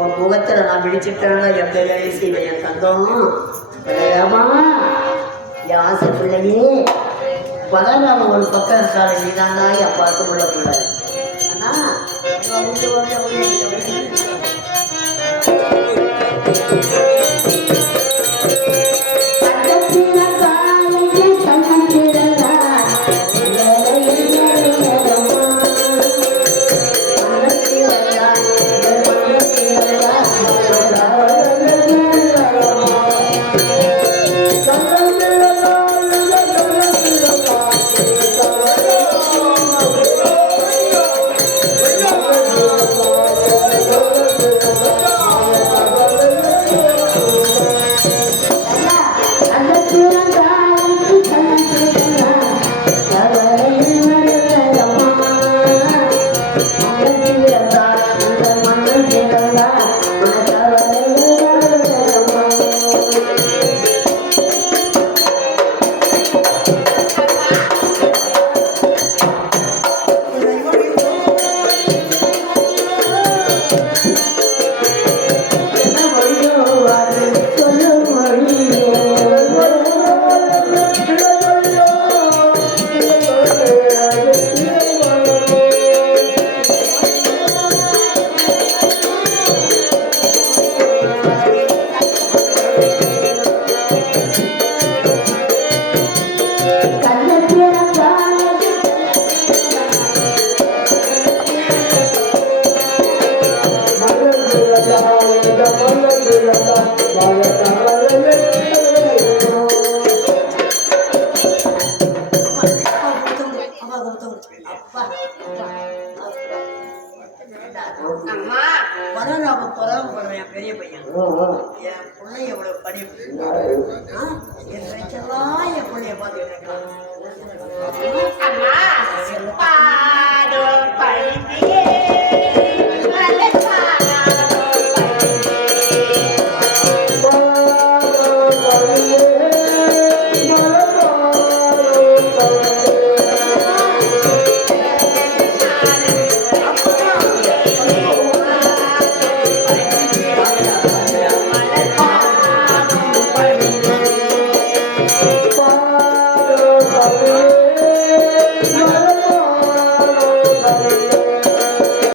உன் முகத்துல நான் விழிச்சிட்டேன்னா எந்த வேலையும் செய்வேன் என் தங்கம். பலராமா, என் ஆசை பிள்ளையே, பலராம ஒரு பக்கம் இருக்காரு, நீதாண்டா என் பாசமுள்ள பிள்ளை. அண்ணா பலராம பொறாமப்படுறேன் என் பெரிய பையன். என் பிள்ளை எவ்வளவு படிப்பு, என் வயசெல்லாம் என் பிள்ளைய பார்த்துட்டு இருக்கான். Thank you.